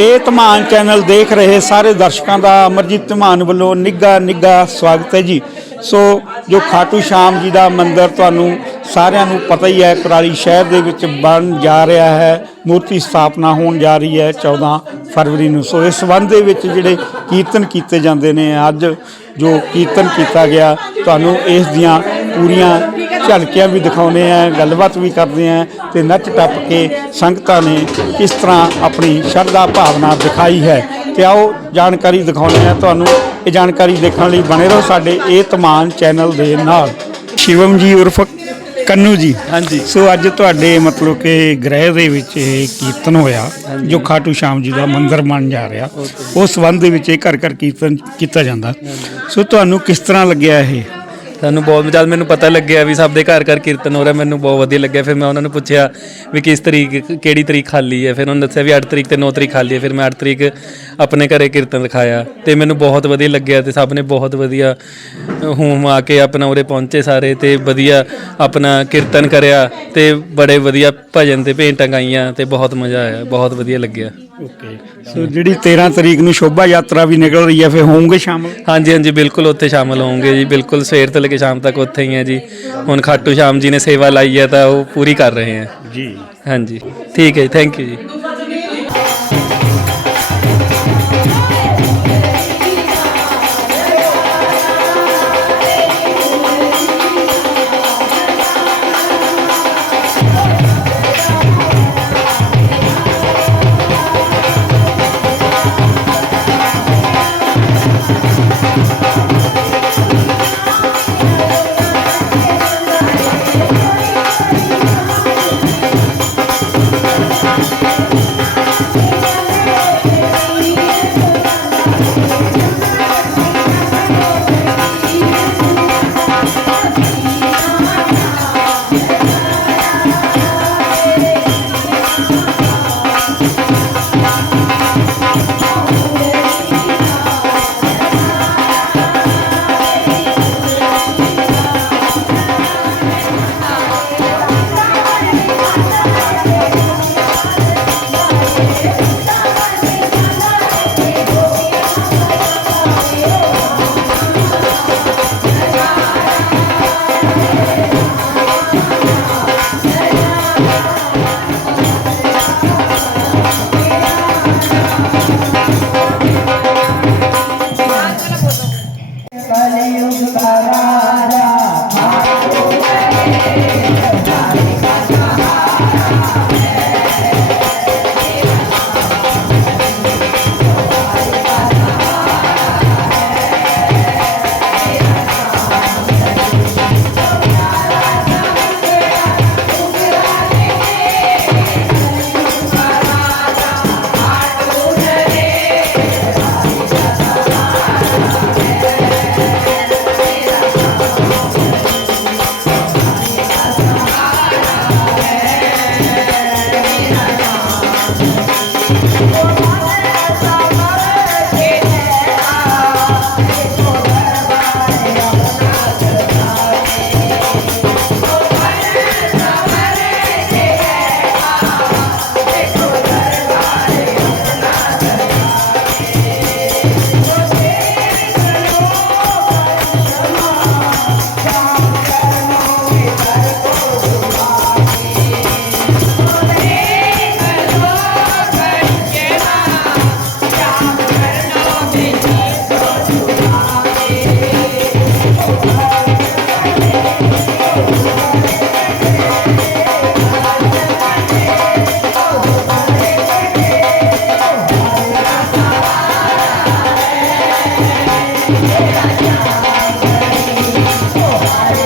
ਇਹ ਧਮਾਨ ਚੈਨਲ ਦੇਖ ਰਹੇ ਸਾਰੇ ਦਰਸ਼ਕਾਂ ਦਾ ਅਮਰਜੀਤ ਧਮਾਨ ਵੱਲੋਂ ਨਿੱਘਾ ਨਿੱਘਾ ਸਵਾਗਤ ਹੈ ਜੀ। ਸੋ ਜੋ ਖਾਟੂ ਸ਼ਾਮ ਜੀ ਦਾ ਮੰਦਿਰ ਤੁਹਾਨੂੰ ਸਾਰਿਆਂ ਨੂੰ ਪਤਾ ਹੀ ਹੈ, ਕੁਰਾਲੀ ਸ਼ਹਿਰ ਦੇ ਵਿੱਚ ਬਣ ਜਾ ਰਿਹਾ ਹੈ, ਮੂਰਤੀ ਸਥਾਪਨਾ ਹੋਣ ਜਾ ਰਹੀ ਹੈ 14 ਫਰਵਰੀ ਨੂੰ। ਸੋ ਇਸ ਸੰਬੰਧ ਦੇ ਵਿੱਚ ਜਿਹੜੇ ਕੀਰਤਨ ਕੀਤੇ ਜਾਂਦੇ ਨੇ, ਅੱਜ ਜੋ ਕੀਰਤਨ ਕੀਤਾ ਗਿਆ, ਤੁਹਾਨੂੰ ਇਸ ਦੀਆਂ ਪੂਰੀਆਂ ਝਲਕੀਆਂ ਵੀ ਦਿਖਾਉਂਦੇ ਆ ਗੱਲਬਾਤ ਵੀ ਕਰਦੇ ਆ ਤੇ ਨੱਚ ਟੱਪ ਕੇ ਸੰਗਤਾਂ ਨੇ ਕਿਸ ਤਰ੍ਹਾਂ ਆਪਣੀ ਸ਼ਰਧਾ ਭਾਵਨਾ ਦਿਖਾਈ ਹੈ। ਤੇ ਆਓ ਜਾਣਕਾਰੀ ਦਿਖਾਉਂਦੇ ਆ। ਤੁਹਾਨੂੰ ਇਹ ਜਾਣਕਾਰੀ ਦੇਖਣ ਲਈ ਬਣੇ ਰਹੋ ਸਾਡੇ ਇਹ ਤਮਾਨ ਚੈਨਲ ਦੇ ਨਾਲ। ਸ਼ਿਵਮ ਜੀ ਉਰਫ ਕੰਨੂ ਜੀ। ਹਾਂਜੀ। ਸੋ ਅੱਜ ਤੁਹਾਡੇ ਮਤਲਬ ਕਿ ਗ੍ਰਹਿ ਦੇ ਵਿੱਚ ਇਹ ਕੀਰਤਨ ਹੋਇਆ ਜੋ ਖਾਟੂ ਸ਼ਾਮ ਜੀ ਦਾ ਮੰਦਿਰ ਬਣ ਜਾ ਰਿਹਾ। ਉਸ ਸੰਬੰਧ ਦੇ ਵਿੱਚ ਇਹ ਘਰ ਘਰ ਕੀਰਤਨ ਕੀਤਾ ਜਾਂਦਾ। ਸੋ ਤੁਹਾਨੂੰ ਕਿਸ ਤਰ੍ਹਾਂ ਲੱਗਿਆ ਇਹ? ਸਾਨੂੰ ਬਹੁਤ ਜਦ ਮੈਨੂੰ ਪਤਾ ਲੱਗਿਆ ਵੀ ਸਭ ਦੇ ਘਰ ਘਰ ਕੀਰਤਨ ਹੋ ਰਿਹਾ, ਮੈਨੂੰ ਬਹੁਤ ਵਧੀਆ ਲੱਗਿਆ। ਫਿਰ ਮੈਂ ਉਹਨਾਂ ਨੂੰ ਪੁੱਛਿਆ ਵੀ ਕਿਸ ਤਰੀਕ, ਕਿਹੜੀ ਤਰੀਕ ਖਾਲੀ ਹੈ? ਫਿਰ ਉਹਨਾਂ ਦੱਸਿਆ ਵੀ 8 ਤਰੀਕ ਤੇ 9 ਤਰੀਕ ਖਾਲੀ ਹੈ। ਫਿਰ ਮੈਂ 8 ਤਰੀਕ ਆਪਣੇ ਘਰੇ ਕੀਰਤਨ ਦਿਖਾਇਆ ਤੇ ਮੈਨੂੰ ਬਹੁਤ ਵਧੀਆ ਲੱਗਿਆ ਤੇ ਸਭ ਨੇ ਬਹੁਤ ਵਧੀਆ ਹੂਮ ਆ ਕੇ ਆਪਣਾ ਉਰੇ ਪਹੁੰਚੇ ਸਾਰੇ ਤੇ ਵਧੀਆ ਆਪਣਾ ਕੀਰਤਨ ਕਰਿਆ ਤੇ ਬੜੇ ਵਧੀਆ ਭਜਨ ਤੇ ਭੇਂਟਾਂ ਗਾਈਆਂ ਤੇ ਬਹੁਤ ਮਜ਼ਾ ਆਇਆ, ਬਹੁਤ ਵਧੀਆ ਲੱਗਿਆ। ਓਕੇ। ਸੋ ਜਿਹੜੀ 13 ਤਰੀਕ ਨੂੰ ਸ਼ੋਭਾ ਯਾਤਰਾ ਵੀ ਨਿਕਲ ਰਹੀ ਹੈ ਫਿਰ ਹੋਵੋਗੇ ਸ਼ਾਮਲ ਹਾਂਜੀ ਹਾਂਜੀ ਬਿਲਕੁਲ ਉੱਥੇ ਸ਼ਾਮਲ ਹੋਵਾਂਗੇ ਜੀ। ਬਿਲਕੁਲ ਸਵੇਰ ਤੋਂ ਲੈ ਕੇ ਸ਼ਾਮ ਤੱਕ ਉੱਥੇ ਹੀ ਹੈ ਜੀ। ਹੁਣ ਖਾਟੂ ਸ਼ਾਮ ਜੀ ਨੇ ਸੇਵਾ ਲਾਈ ਹੈ ਤਾਂ ਉਹ ਪੂਰੀ ਕਰ ਰਹੇ ਹੈ। ਜੀ। ਹਾਂਜੀ। ਠੀਕ ਹੈ ਥੈਂਕ ਯੂ ਜੀ।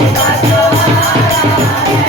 どうもありがとうございました。